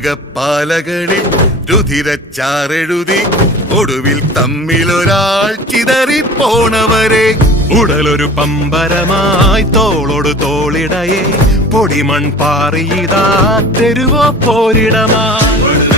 പുസ്തകപ്പാലകളിൽ രുധിരച്ചാറെഴുതി ഒടുവിൽ തമ്മിലൊരാൾ ചിതറിപ്പോണവരെ ഉടലൊരു പമ്പരമായി തോളോട് തോളിടയെ പൊടിമൺ പാറിയിതാ തെരുവോ പോരിടമായി